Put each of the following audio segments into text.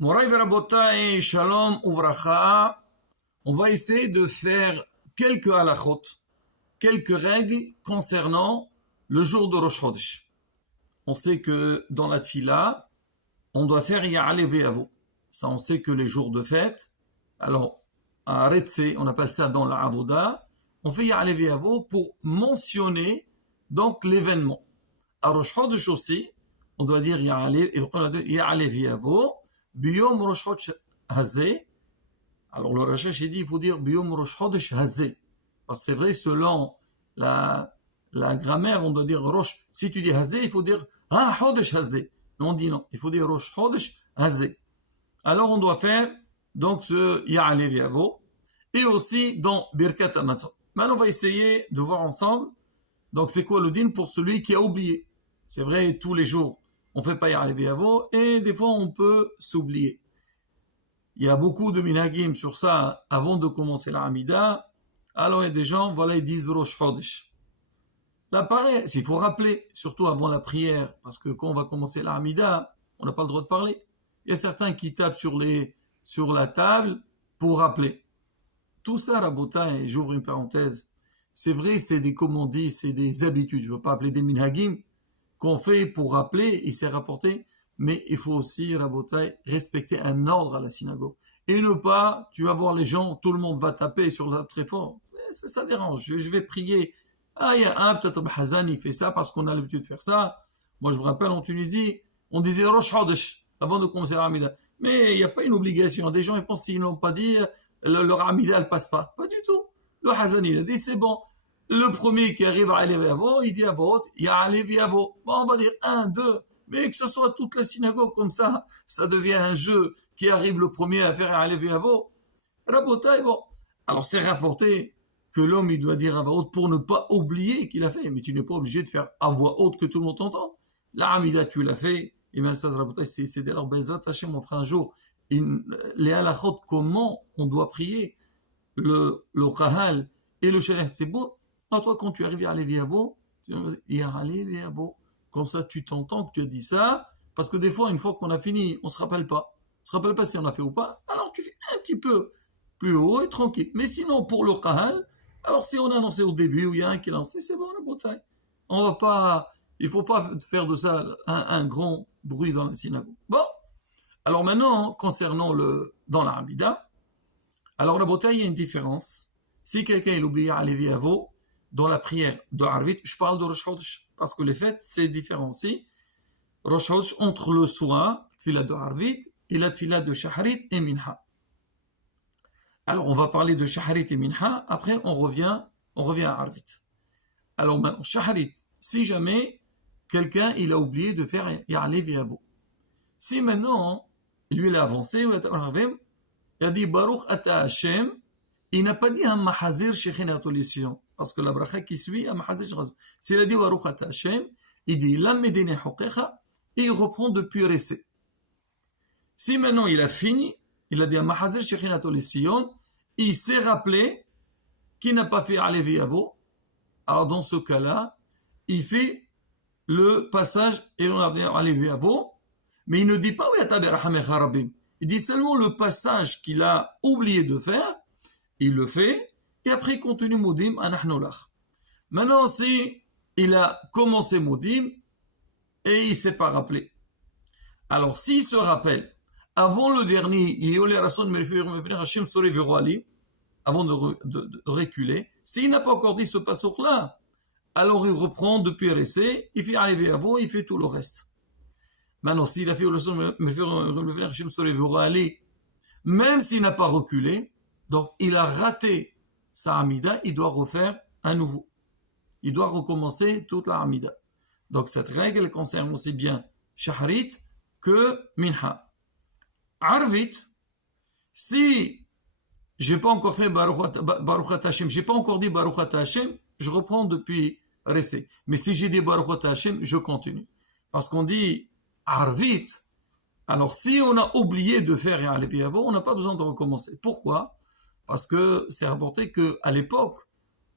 Moraï Verabotai, Shalom Uvracha, on va essayer de faire quelques halachot, quelques règles concernant le jour de Rosh Chodesh. On sait que dans la tfila, on doit faire Ya'ale Ve'avo. Ça, on sait que les jours de fête, alors à Retse, on appelle ça dans la Avoda, on fait Ya'ale Ve'avo pour mentionner donc l'événement. À Rosh Chodesh aussi, on doit dire Ya'ale Ve'avo, Biyom Rosh Chodesh Hazeh. Alors le Rashash dit il faut dire Biyom Rosh Chodesh Hazeh. Parce que c'est vrai, selon la grammaire, on doit dire Rosh. Si tu dis Hazeh, il faut dire Chodesh Hazeh. Mais on dit non, il faut dire Rosh Chodesh Hazeh. Alors on doit faire donc ce Ya'ale Ve'avo et aussi dans Birkat Hamazon. Maintenant on va essayer de voir ensemble. Donc c'est quoi le din pour celui qui a oublié? C'est vrai, tous les jours on ne fait pas Ya'ale Ve'avo et des fois on peut s'oublier. Il y a beaucoup de minhagim sur ça avant de commencer la Hamida. Alors il y a des gens, voilà, ils disent Rosh Chodesh. Là pareil, il faut rappeler, surtout avant la prière, parce que quand on va commencer la Hamida, on n'a pas le droit de parler. Il y a certains qui tapent sur la table pour rappeler. Tout ça, Rabota, et j'ouvre une parenthèse, c'est vrai, c'est des commandis, c'est des habitudes, je ne veux pas appeler des minhagim, qu'on fait pour rappeler, il s'est rapporté, mais il faut aussi, Rabotai, respecter un ordre à la synagogue. Et ne pas, tu vas voir les gens, tout le monde va taper sur la très fort. Ça dérange, je vais prier. Ah, il y a un, peut-être Hazan, il fait ça parce qu'on a l'habitude de faire ça. Moi, je me rappelle, en Tunisie, on disait Rosh Chodesh avant de commencer la Hamida. Mais il n'y a pas une obligation. Des gens, ils pensent qu'ils n'ont pas dit, leur Hamida, elle passe pas. Pas du tout. Le Hazan, il a dit, c'est bon. Le premier qui arrive à aller Viavo, il dit à Baot, il y a aller Viavo. Bon, on va dire 1, 2. Mais que ce soit toute la synagogue comme ça devient un jeu qui arrive le premier à faire aller Viavo. Rabotai, bon. Alors c'est rapporté que l'homme, il doit dire à voix haute pour ne pas oublier qu'il a fait. Mais tu n'es pas obligé de faire à voix haute que tout le monde t'entend. La Hamida, tu l'as fait. Et bien ça, Rabotai, c'est dès lors, Bezrat Hashem, on fera un jour. Les halachot, comment on doit prier le Kahal et le Sherech Tzibur. Toi, quand tu arrives à Léviavo, tu dis à Léviavo. Comme ça, tu t'entends que tu as dit ça. Parce que des fois, une fois qu'on a fini, on ne se rappelle pas. On ne se rappelle pas si on a fait ou pas. Alors, tu fais un petit peu plus haut et tranquille. Mais sinon, pour le Kahal, alors si on a annoncé au début, ou il y a un qui a lancé, c'est bon, la bataille. On va pas, il ne faut pas faire de ça un grand bruit dans la synagogue. Bon. Alors maintenant, concernant dans la Hamida, alors la bataille, il y a une différence. Si quelqu'un il oublie à Léviavo, dans la prière de Arvit, je parle de Rosh Chodesh, parce que les fêtes, c'est différent aussi. Rosh Chodesh, entre le soir, tfila de Arvit, et la tfila de Shaharit et Minha. Alors, on va parler de Shaharit et Minha, après on revient à Arvit. Alors maintenant, Shaharit, si jamais quelqu'un il a oublié de faire Ya'ale Ve'avo. Si maintenant, lui il a avancé, il a dit Baruch Ata Hashem, il n'a pas dit Mahazir Shekhinatu Sion. Parce que la bracha qui suit, s'il a dit Baruch Ata Hashem, il dit Lam Medine Hokecha, et il reprend depuis Ressé. Si maintenant il a fini, il a dit Mahazir Shekhinatu Sion, il s'est rappelé qu'il n'a pas fait Ya'ale Ve'avo. Alors dans ce cas-là, il fait le passage et on a fait Ya'ale Ve'avo, mais il ne dit pas il dit seulement le passage qu'il a oublié de faire, il le fait. Et après, il continue Moudim Anachnolach. Maintenant, si il a commencé Moudim et il ne s'est pas rappelé. Alors, s'il se rappelle, avant le dernier, avant de reculer, s'il n'a pas encore dit ce passouk-là, alors il reprend depuis RSC, il fait arriver à vous, il fait tout le reste. Maintenant, s'il a fait même s'il n'a pas reculé, donc il a raté sa Hamida, il doit refaire un nouveau. Il doit recommencer toute la Hamida. Donc cette règle concerne aussi bien Shaharit que Minha. Arvit, si j'ai pas encore fait Baruch Ata Hashem, j'ai pas encore dit Baruch Ata Hashem, je reprends depuis Ressé. Mais si j'ai dit Baruch Ata Hashem, je continue. Parce qu'on dit Arvit, alors si on a oublié de faire Ya'ale Ve'avo, on n'a pas besoin de recommencer. Pourquoi? Parce que c'est rapporté qu'à l'époque,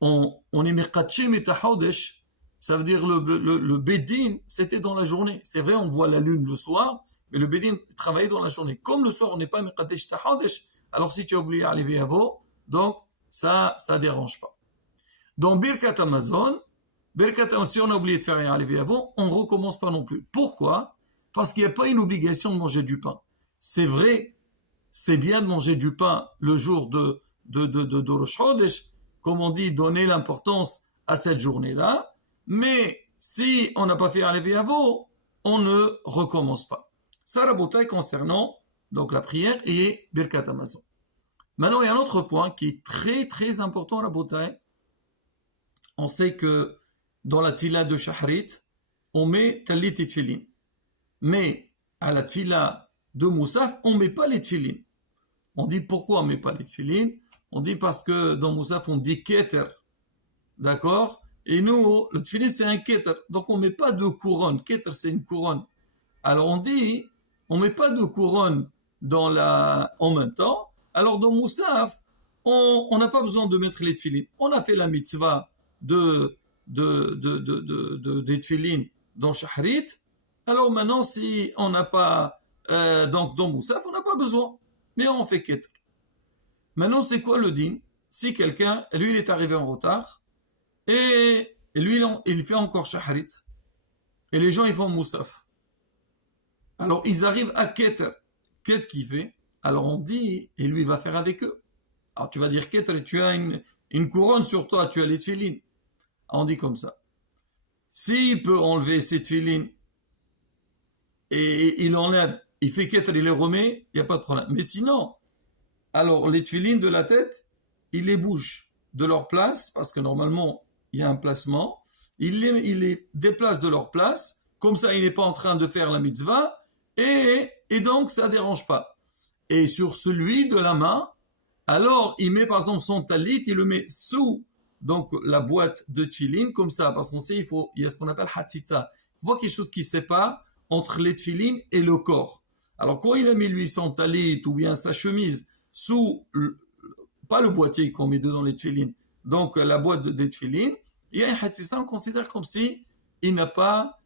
on est Mirkatchim et Tahodesh, ça veut dire le Bedin, c'était dans la journée. C'est vrai, on voit la lune le soir, mais le Bédin travaillait dans la journée. Comme le soir, on n'est pas Mekadesh ta Chodesh, alors si tu as oublié Alivi Avo, donc ça dérange pas. Dans Birkat Amazon, si on a oublié de faire Alivi Avo, on ne recommence pas non plus. Pourquoi? Parce qu'il n'y a pas une obligation de manger du pain. C'est vrai, c'est bien de manger du pain le jour de Rosh Chodesh, comme on dit, donner l'importance à cette journée-là, mais si on n'a pas fait Alivi Avo, on ne recommence pas. Ça, Rabotai, concernant donc la prière et Birkat Amazon. Maintenant, il y a un autre point qui est très très important, Rabotai. On sait que dans la tfila de Shahrit, on met talit et tfilin. Mais à la tfila de Moussaf, on ne met pas les tfilin. On dit pourquoi on ne met pas les tfilin? On dit parce que dans Moussaf, on dit keter. D'accord? Et nous, le tfilin, c'est un keter. Donc, on ne met pas de couronne. Keter, c'est une couronne. Alors, on dit, on ne met pas de couronne en même temps. Alors, dans Moussaf, on n'a pas besoin de mettre les tfilin. On a fait la mitzvah des tfilin dans Shahrit. Alors maintenant, si on n'a pas, donc dans Moussaf, on n'a pas besoin. Mais on fait keter. Maintenant, c'est quoi le din? Si quelqu'un, lui, il est arrivé en retard, et lui, il fait encore Shahrit, et les gens, ils font Moussaf. Alors, ils arrivent à keter. Qu'est-ce qu'il fait? Alors, on dit, et lui, il va faire avec eux. Alors, tu vas dire keter, tu as une couronne sur toi, tu as les tfilin. On dit comme ça. S'il peut enlever ses tfilin et il enlève, il fait keter, il les remet, il n'y a pas de problème. Mais sinon, alors les tfilin de la tête, il les bouge de leur place, parce que normalement, il y a un placement. Il les déplace de leur place, comme ça, il n'est pas en train de faire la mitzvah, et donc, ça ne dérange pas. Et sur celui de la main, alors, il met par exemple son talit, il le met sous donc la boîte de tfilin, comme ça, parce qu'on sait, il y a ce qu'on appelle hatita. Il faut pas quelque chose qui sépare entre les tfilin et le corps. Alors, quand il a mis lui son talit ou bien sa chemise sous, pas le boîtier qu'on met dedans les tfilin, donc la boîte des tfilin, il y a un hatita, on considère comme si il n'a pas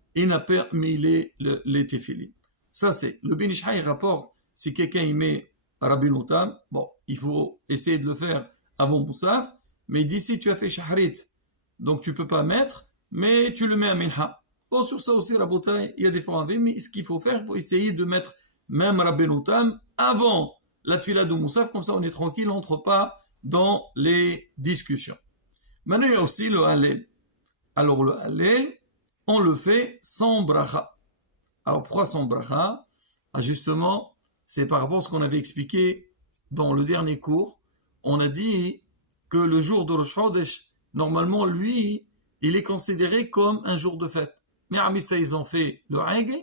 mis les tfilin. Ça, c'est, le Ben Ish Hai rapporte, si quelqu'un y met Rabbeinu Tam, bon, il faut essayer de le faire avant Moussaf, mais d'ici tu as fait Shahrit, donc tu ne peux pas mettre, mais tu le mets à Minha. Bon, sur ça aussi, Rabotai, il y a des fois avec, mais ce qu'il faut faire, il faut essayer de mettre même Rabbeinu Tam avant la Tfila de Moussaf, comme ça on est tranquille, on n'entre pas dans les discussions. Maintenant, il y a aussi le Hallel. Alors, le Hallel, on le fait sans bracha. Alors, pourquoi sans bracha? Justement, c'est par rapport à ce qu'on avait expliqué dans le dernier cours. On a dit que le jour de Rosh Chodesh, normalement, lui, il est considéré comme un jour de fête. Mais à Missa, ils ont fait le règle,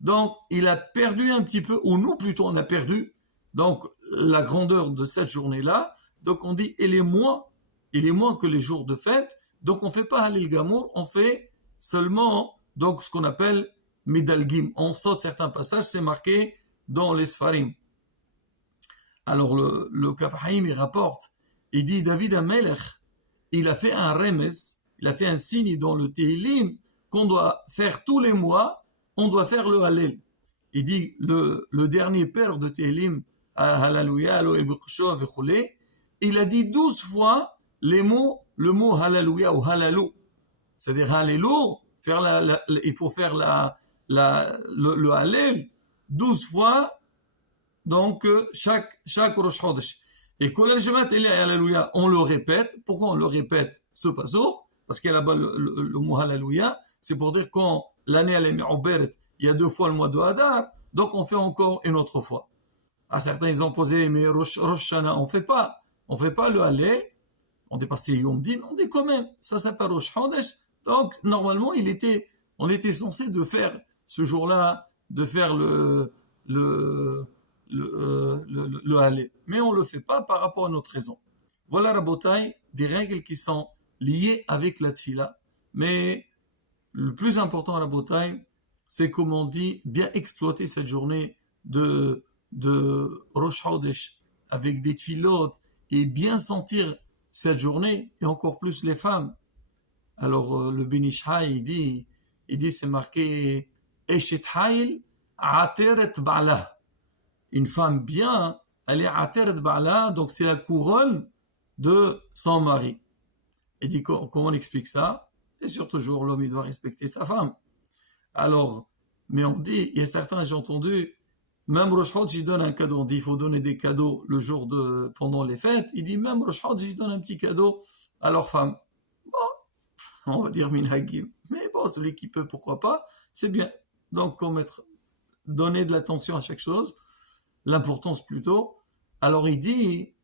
donc il a perdu un petit peu, ou nous plutôt, on a perdu donc la grandeur de cette journée-là. Donc on dit, il est moins que les jours de fête. Donc on ne fait pas Halil Gamour, on fait seulement donc ce qu'on appelle Midalgim. On saute certains passages, c'est marqué dans les Sfarim. Alors le Kaf Haïm, il rapporte, il dit David Amelech, il a fait un remes, il a fait un signe dans le Tehillim qu'on doit faire tous les mois, on doit faire le Hallel. Il dit le dernier père de Tehillim, Hallelujah, il a dit 12 fois le mot Hallelujah ou Hallalou. C'est-à-dire Hallelou, il faut faire le Hallel 12 fois, donc chaque Rosh Chodesh. Et Kol al-Jamat et Hallelujah, on le répète. Pourquoi on le répète ce passour? Parce qu'il y a là-bas le mot Hallelujah, c'est pour dire quand l'année elle est mi'oberet, il y a 2 fois le mois de Hadar, donc on fait encore une autre fois. À certains ils ont posé, mais Rosh Hashanah, on fait pas le Hallel, on dit pas c'est Yom Din, on dit quand même, ça s'appelle Rosh Chodesh, donc normalement on était censé de faire ce jour-là, de faire le Hallel. Mais on ne le fait pas par rapport à notre raison. Voilà, Rabotai, des règles qui sont liées avec la Tfila. Mais le plus important, Rabotai, c'est comme on dit, bien exploiter cette journée de Rosh Chodesh avec des Tfilot et bien sentir cette journée, et encore plus les femmes. Alors, le Ben Ish Hai, il dit c'est marqué Eshet Haïl, ateret ba'lah. Une femme bien, elle est ateret ba'lah, donc c'est la couronne de son mari. Et dit comment on explique ça? Et sur toujours, l'homme il doit respecter sa femme. Alors, mais on dit, il y a certains, j'ai entendu, même Rosh Chodesh, il donne un cadeau. On dit, il faut donner des cadeaux le jour pendant les fêtes. Il dit, même Rosh Chodesh, il donne un petit cadeau à leur femme. Bon, on va dire minhagim. Mais bon, celui qui peut, pourquoi pas, c'est bien. Donc, donner de l'attention à chaque chose, l'importance plutôt. Alors, il dit,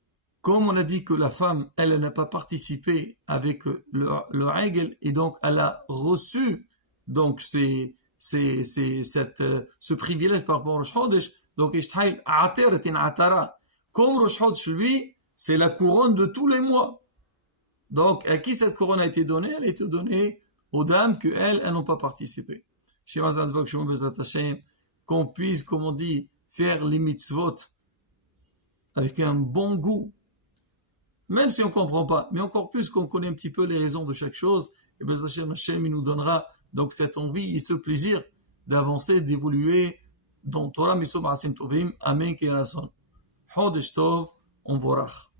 comme on a dit que la femme, elle n'a pas participé avec le règle, et donc elle a reçu donc ce privilège par rapport au Rosh Chodesh, donc comme Rosh Chodesh, lui, c'est la couronne de tous les mois. Donc, à qui cette couronne a été donnée? Elle a été donnée aux dames que elles n'ont pas participé. Qu'on puisse, comme on dit, faire les mitzvot avec un bon goût, même si on ne comprend pas, mais encore plus qu'on connaît un petit peu les raisons de chaque chose, et bien Hashem, il nous donnera donc cette envie et ce plaisir d'avancer, d'évoluer dans Torah Mitzvot Ma'asim Tovim. Amen. Chodesh Tov, on vorach.